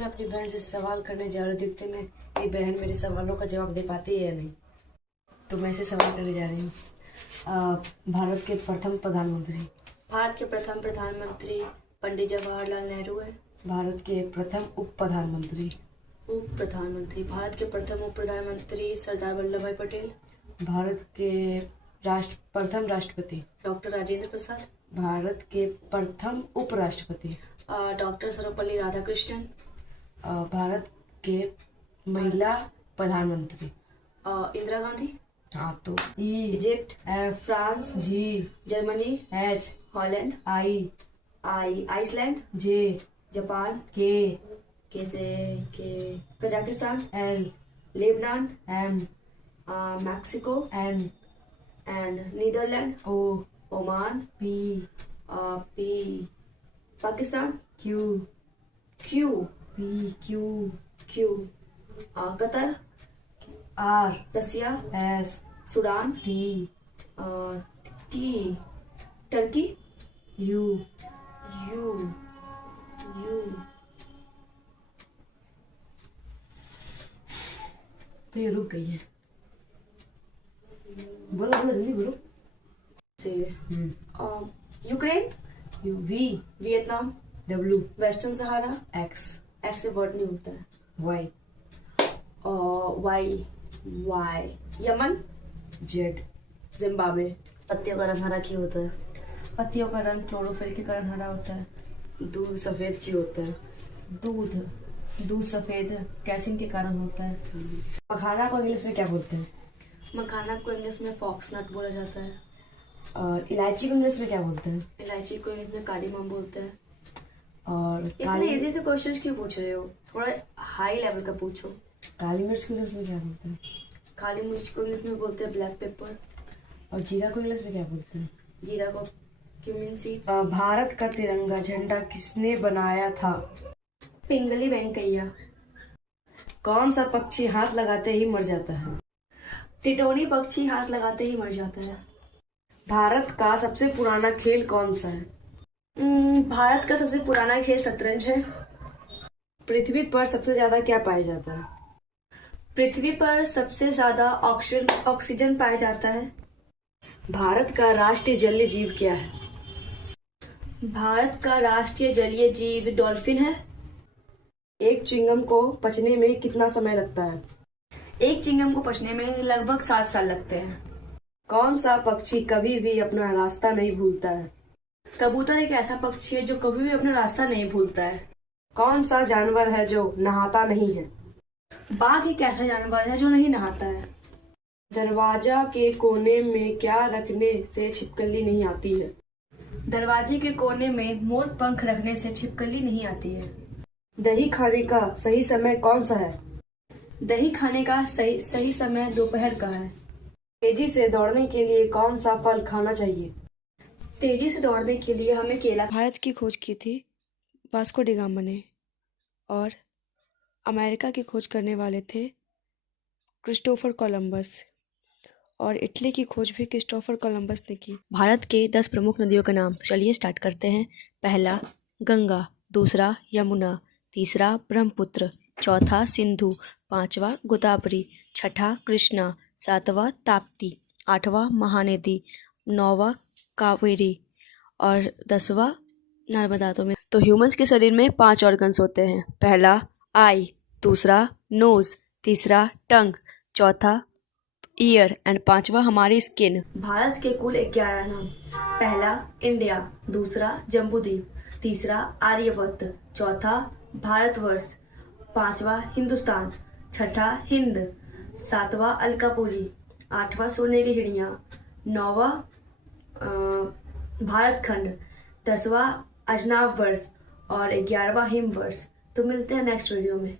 मैं अपनी बहन से सवाल करने जा रही हूँ। देखते हैं कि बहन मेरे सवालों का जवाब दे पाती है या नहीं। तो मैं इसे सवाल करने जा रही हूँ। भारत के प्रथम प्रधानमंत्री। भारत के प्रथम प्रधानमंत्री पंडित जवाहरलाल नेहरू है। भारत के प्रथम उप प्रधानमंत्री। भारत के प्रथम उप प्रधानमंत्री सरदार वल्लभ भाई पटेल। भारत के प्रथम राष्ट्रपति डॉक्टर राजेंद्र प्रसाद। भारत के प्रथम उपराष्ट्रपति डॉक्टर सर्वपल्ली राधाकृष्णन। भारत के महिला प्रधानमंत्री इंदिरा गांधी। हाँ तो E, Egypt, F, France, G, Germany, H, Holland, Iceland, J, Japan, K से Kazakhstan, L, Lebanon, M, Mexico, N, and Netherland, O, Oman, P, Pakistan, Q, Q, Qatar, R, Russia, S, Sudan, T, Turkey, U, तो ये रुक गई है। बोलो जल्दी बोलो। से Ukraine, U, V, Vietnam, W, Western Sahara, X, X से वर्ड नहीं होता है, Y, Y, Yemen, Z, Zimbabwe. पत्तियों का रंग हरा क्यों होता है? पत्तियों का रंग क्लोरोफिल के कारण हरा होता है। दूध सफेद क्यों होता है? दूध सफेद कैल्शियम के कारण होता है। मखाना को इंग्लिश में क्या बोलते हैं? मखाना को इंग्लिश में फॉक्सनट बोला जाता है। और इलायची को इंग्लिश में क्या बोलते हैं? इलायची को इंग्लिश में कार्डेमम बोलते हैं। और इतने इजी से क्वेश्चंस क्यों पूछ रहे हो? थोड़ा हाई लेवल का पूछो। काली मिर्च को इंग्लिश में क्या बोलते हैं? काली मिर्च को इंग्लिश में बोलते हैं ब्लैक पेपर। और जीरा को इंग्लिश में क्या बोलते हैं? जीरा को क्यूमिन सीड्स। भारत का तिरंगा झंडा किसने बनाया था? पिंगली वेंकैया। कौन सा पक्षी हाथ लगाते ही मर जाता है? टिटोनी पक्षी हाथ लगाते ही मर जाता है। भारत का सबसे पुराना खेल कौन सा है? भारत का सबसे पुराना खेल शतरंज है। पृथ्वी पर सबसे ज्यादा क्या पाया जाता है? पृथ्वी पर सबसे ज्यादा ऑक्सीजन पाया जाता है। भारत का राष्ट्रीय जलीय जीव क्या है? भारत का राष्ट्रीय जलीय जीव डॉल्फिन है। एक च्युइंगम को पचने में कितना समय लगता है? एक चिंगम को पचने में लगभग 7 साल लगते हैं। कौन सा पक्षी कभी भी अपना रास्ता नहीं भूलता है? कबूतर एक ऐसा पक्षी है जो कभी भी अपना रास्ता नहीं भूलता है। कौन सा जानवर है जो नहाता नहीं है? बाघ एक ऐसा जानवर है जो नहीं नहाता है। दरवाजा के कोने में क्या रखने से छिपकली नहीं आती है? दरवाजे के कोने में मोर पंख रखने से छिपकली नहीं आती है। दही खाने का सही समय कौन सा है? दही खाने का सही समय दोपहर का है। तेजी से दौड़ने के लिए कौन सा फल खाना चाहिए? तेजी से दौड़ने के लिए हमें केला। भारत की खोज की थी वास्को डी गामा ने, और अमेरिका की खोज करने वाले थे क्रिस्टोफर कोलंबस, और इटली की खोज भी क्रिस्टोफर कोलंबस ने की। भारत के 10 प्रमुख नदियों का नाम, तो चलिए स्टार्ट करते हैं। पहला गंगा, दूसरा यमुना, तीसरा ब्रह्मपुत्र, चौथा सिंधु, पांचवा गोदावरी, छठा कृष्णा, सातवां ताप्ती, आठवां महानदी, नौवां कावेरी और 10वां नर्मदा। तो ह्यूमंस के शरीर में 5 ऑर्गन्स होते हैं। पहला आई, दूसरा नोज, तीसरा टंग, चौथा ईयर एंड पांचवा हमारी स्किन। भारत के कुल 11 नाम। पहला इंडिया, दूसरा जम्बूद्वीप, तीसरा आर्यभट्ट, चौथा भारतवर्ष, पांचवा हिंदुस्तान, छठा हिंद, सातवां अलकापुरी, आठवां सोने की चिड़िया, नौवां भारतखंड, 10वां अजनाव वर्ष और 11वां हिमवर्ष। तो मिलते हैं नेक्स्ट वीडियो में।